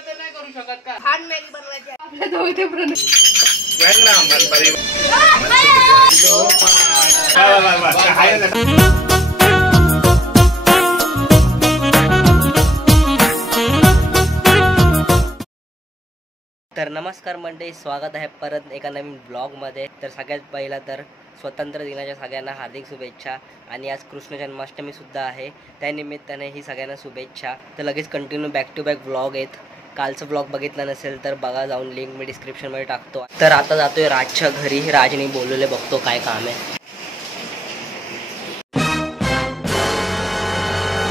एवढं तर नाही करू शकत का? खान मॅगी बनवायची आपल्या जवळ ते तर नमस्कार मंडळी, स्वागत आहे परत एका नवीन ब्लॉगमध्ये। तर सगळ्यात पहिला तर स्वतंत्र दिनाच्या सगळ्यांना हार्दिक शुभेच्छा। आणि आज कृष्ण जन्माष्टमी सुद्धा आहे, त्या निमित्ताने ही सगळ्यांना शुभेच्छा। तर लगेच continue back to back blog आहेत। कालचा ब्लॉग बघितला नसेल तर बघा जाऊन, लिंक मी डिस्क्रिप्शनमध्ये टाकतो। तर आता जातोय राजच्या घरी, राजने बोलवले, बघतो काय काम आहे।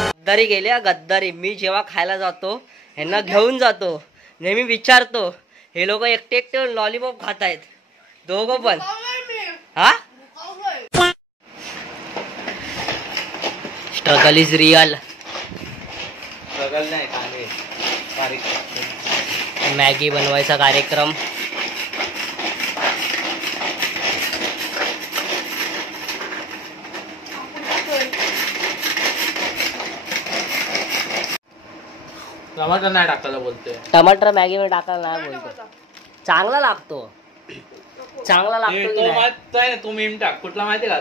गद्दारी गेली, गद्दारी। मी जेव्हा खायला जातो ह्यांना घेऊन जातो, नेहमी विचारतो हे लोक एकटे एकटे लॉलीपॉप खात आहेत दोघं पण। हा, स्ट्रगल इज रियल। स्ट्रगल नाही, कार्यक्रम, मॅगी बनवायचा कार्यक्रम। टमाटर नाही टाकायला बोलतोय। टमाटर मॅगी मध्ये टाकायला नाही बोलतो, चांगला लागतो, चांगला लागतो की नाही? तू मीम टाक, कुठला माहितीये का?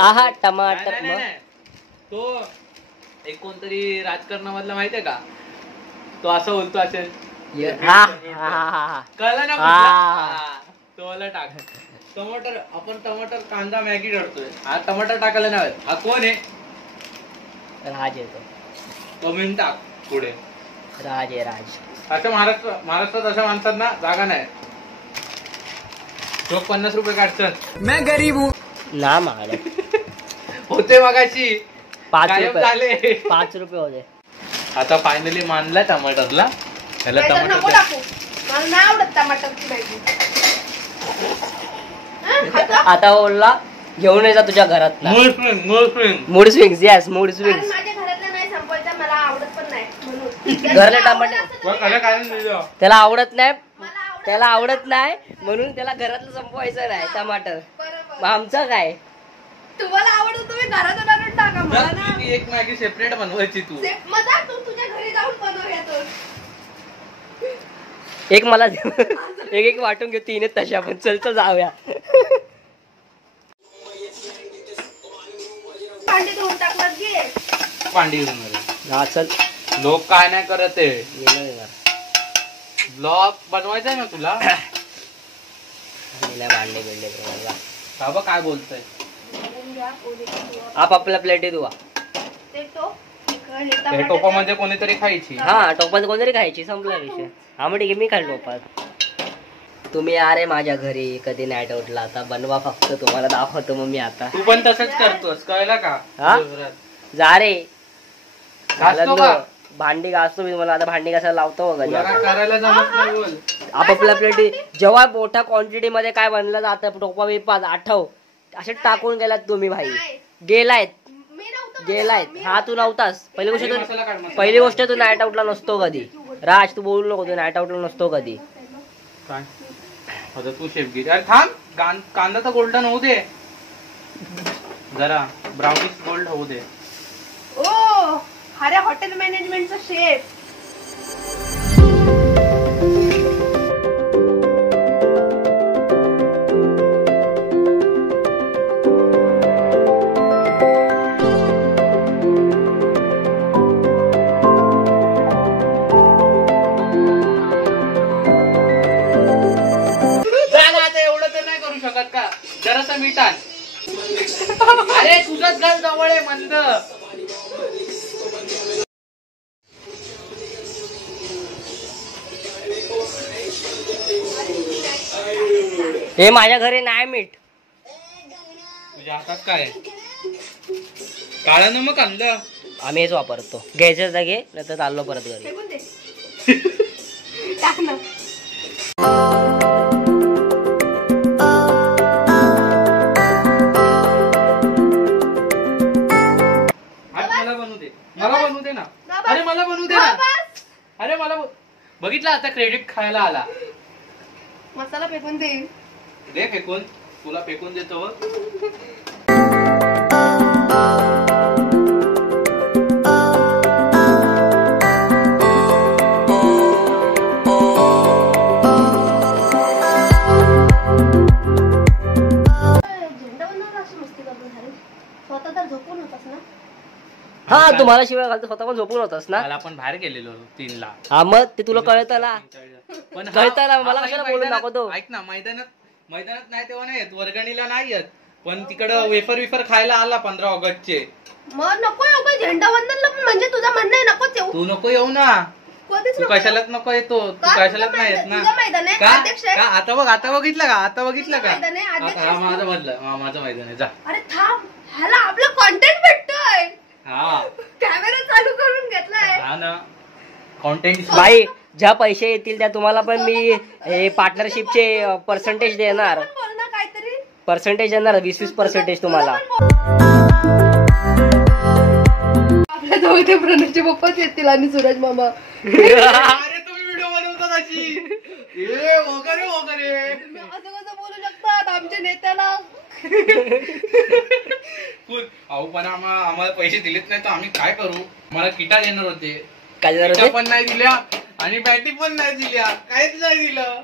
आहा टमाटर। तो एक कोणतरी राजकारणामधला माहितीये का? तो असं बोलतो असेल, कळलं ना? तो वाला टाक। टमाटर, आपण टमाटर कांदा मॅगी करतोय, हा टमाटर टाकायला नाही। हा कोण आहे? राज येतो तो मीम टाक पुढे, राज आहे राज। असं महाराष्ट्रात असं म्हणतात ना, जागा नाही। लोक 50 रुपये काढतात, मैं गरीब हूँ ना मागले होते मगाशी 5 गायब रुपये, झाले 5 रुपये होते। आता फायनली मानला टमाटरला, त्याला नको टमाटर टाकू, मला नाही आवडत टमाटरची मॅगी। आता बोलला घेऊन यायचा तुझ्या घरात mood swing mood swings. Yes, mood swings. माझ्या घरातलं नाही संपवायचं, मला आवडत पण नाही म्हणून। घरले टमाटर त्याला आवडत नाही, त्याला आवडत नाही म्हणून त्याला घरातलं संपवायचं नाही टमाटर। बरोबर, मग आमचं काय? तुम्हाला आवडत तुम्ही घरात आणून टाका, मला ना एक मॅगी सेपरेट बनवायची तू। मजा तू तुझ्या घरी जाऊन बनव येतो। एक मला एक एक वाटून घेऊ, 3 तशा पण। चल तर जाऊया। भांडी धुवून टाकलात घे, भांडी घेऊन हा चल। लोक काय नाही करत आहे, गेलो ब्लॉग बनवायचा आहे ना तुला? भांडे बिंडे बाबा काय बोलतोय? आप आपल्या प्लेटी धुवा। हे टोपामध्ये कोणीतरी खायची। हा, टोपात कोणतरी खायची, संपला विषय। हा मग ठीक आहे, मी खाल टोपात। तुम्ही या रे माझ्या घरी कधी नाईट आउटला, आता बनवा फक्त, तुम्हाला दाखवतो मग मी आता। तू पण तसंच करतोस, कळलं का? हा? जा रे, घासतो का? भांडी घासतो मी तुम्हाला आता। भांडी घासायला लावतो बघा, करायला जमत नाही बोल। आपापल्या प्लेटी जेव्हा मोठ्या क्वांटिटी मध्ये काय बनलं जातं, टोपा बिपात आठव असे टाकून गेलात तुम्ही भाई। गेलायत हा, तू नव्हतास। पहिली गोष्ट तू नाईट आउटला नसतो कधी। राज तू बोलू नको, तू नाईट आउटला नसतो कधी। काय आता तू शेफ घे। अरे थांब, कांदा तर गोल्डन होऊ दे जरा, ब्राउनिश गोल्ड होऊ दे। ओ अरे, हॉटेल मॅनेजमेंटचा शेफ। जरासा मीठ आण। अरे तुझंच घर जवळ आहे मंद। हे माझ्या घरी नाही मीठ। तुझ्या हातात काय? काळा नमक आणलं, आम्ही हेच वापरतो। घ्यायचं तर घे, नाही तर चाललो परत घरी। टाक ना। मला बनवू दे ना। अरे मला बनवू दे ना। अरे मला बघितलं, आता क्रेडिट खायला आला। मसाला फेकून दे फेकून, तुला फेकून देतो। तू मला शिवाय घालतो, स्वतः पण झोपून होतास ना. काल आपण बाहेर गेलेलो 3 ला. हा मग ते तुला कळतं ना. पण कळतं ना, मला कशाला बोलू नको तो. ऐक ना, मैदानात नाही तेव्हा नाही येत, वर्गणीला नाही येत, पण तिकडं वेफर खायला आला 15 ऑगस्टचे. मग नको येऊ का झेंडावंदनला पण? म्हणजे तुझं म्हणणं आहे नकोच येऊ? तू नको येऊ ना, कधीच तू नको. कशालाच नको येतो, तू कशालाच नाही येत ना. तुझं मैदान आहे, का अध्यक्ष आहे. का? आता बघितलं का मैदान आहे, अध्यक्ष हा, माझं मैदान आहे, जा. अरे थांब, ह्याला आपलं कॉन्टेंट भेटतोय. हा कॅमेरा चालू करून घेतलाय. हा ना, कॉन्टेंट. बाई ज्या पैसे येतील त्या तुम्हाला पण मी पार्टनरशिपचे पर्सेंटेज देणार. बोल ना काहीतरी. पर्सेंटेज देणार 20% तुम्हाला. आपल्या जवळ ते प्रणयचे पप्पाच येतील आणि सूरज मामा. अरे तुम्ही व्हिडिओ बनवतात अशी वगैरे असं कसं बोलू शकतात आमच्या नेत्याला? अहो पण आम्हाला पैसे दिलेत नाही तर आम्ही काय करू? मला किटा देणार होते, काय देणार किटा होते? पण नाही दिल्या आणि बॅटी पण नाही दिल्या, काहीच नाही दिलं.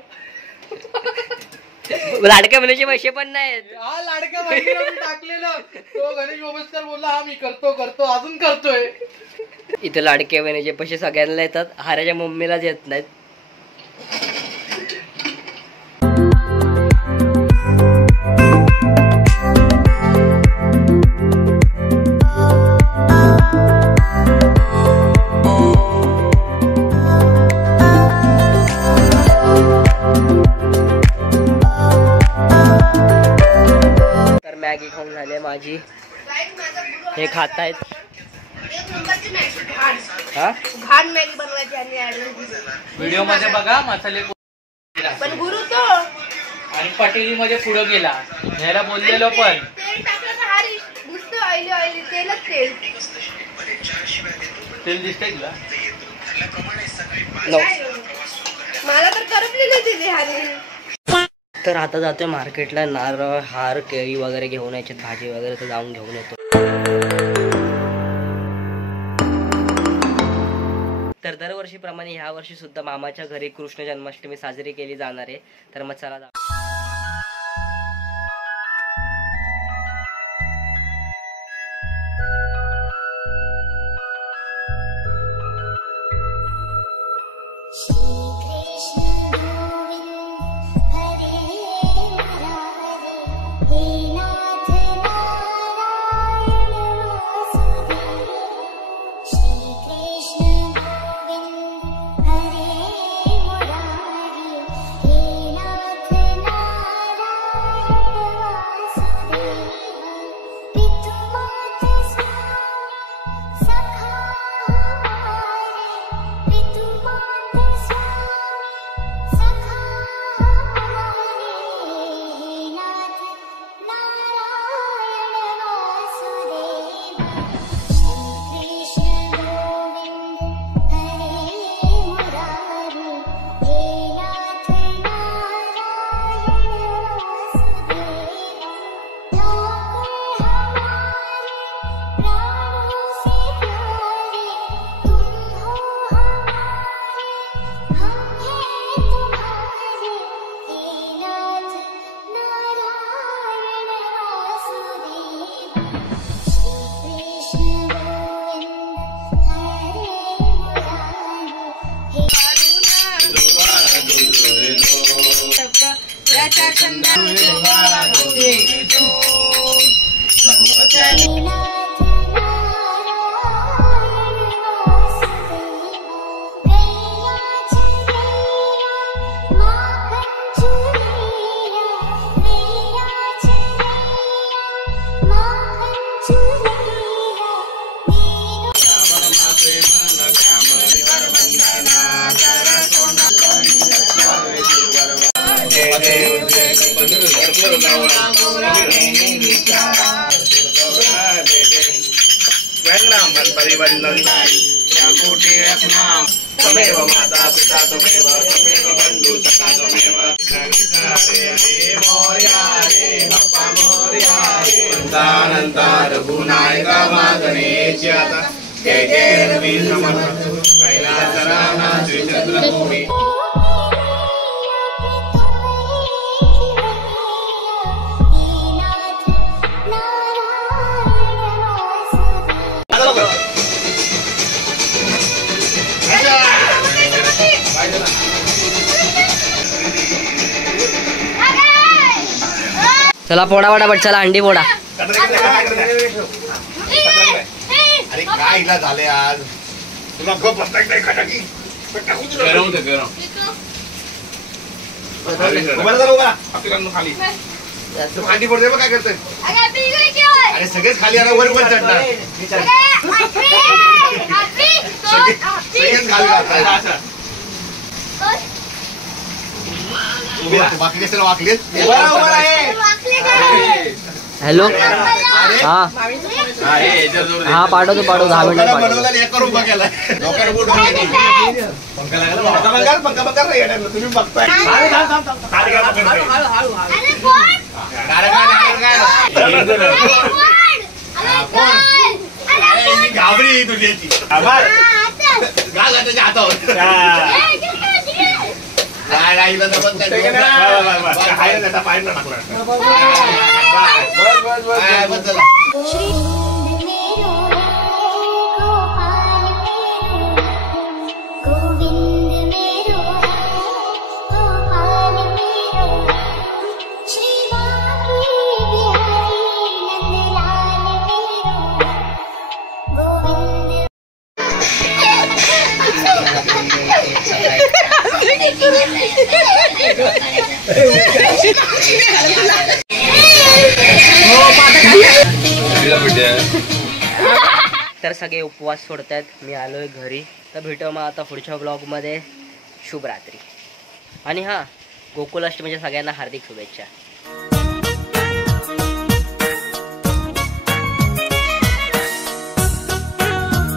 लाडक्या मुलाचे पैसे पण नाहीत. हा लाडक्या बहिणीला मी टाकलेलं, तो गणेश ओबसकर बोलला हा मी करतो अजून करतोय. इथे लाडक्या बहिणीचे पैसे सगळ्यांना येतात, हाराच्या मम्मीलाच येत नाहीत. तर मॅगी खाऊन झाली माझी, हे खात आहेत. हा घाण मॅगी बनवायची आणि ऍडव्हान्स. व्हिडिओ मध्ये बघा मसाले पण गुरु तो आणि पटेली मध्ये पुढे गेला, ह्याला बोललेलो पण तेल टाकलं तर हारी नुसतं ऑइली तेलच तेल. तेल दिसतंय तुला? नो. मला तर करपलेली दिली हारी. तर आता जातोय मार्केटला, नारळ हार केळी वगैरे घेऊन यायचे, भाजी वगैरे तर जाऊन घेऊन येतो. तर दरवर्षीप्रमाणे ह्या वर्षी सुद्धा मामाच्या घरी कृष्ण जन्माष्टमी साजरी केली जाणार आहे. तर मग चला जाऊ. तमेव माता पिता तमेव तमेव बंधु सखा तमेव मोर्या रे बाप्पा मोर्या रे अनंता रघुनायका गणेश्याता जय जय रवींद्र मनोहर कैलासराना श्री चंद्रभूमी. चला पोडा पटापट, चला अंडी पोडा. अरे काय हिला झाले आज तुला गप बसता नाही खटाकी गरम होतं गरम. खाली भांडी पडते बघ काय करतोय. अरे सगळेच खाली आला वर वर चढणार सगळेच खाली जातात. बाकी कशाला वाकलेत. हॅलो अरे हा हा पाठवतो 10 मिनिटात पाठवतो. बनवला एका उभा केला लोकांना बोट पंखा लागला तुम्ही बघताय घाबरी तुझ्याची घाल त्याच्या हातावर काय राहिलं तर पण तर सगळे उपवास सोडतात, मी आलोय घरी. तर भेटू मग आता पुढच्या ब्लॉगमध्ये. शुभरात्री. आणि हां, गोकुलाष्टमीच्या सगळ्यांना हार्दिक शुभेच्छा.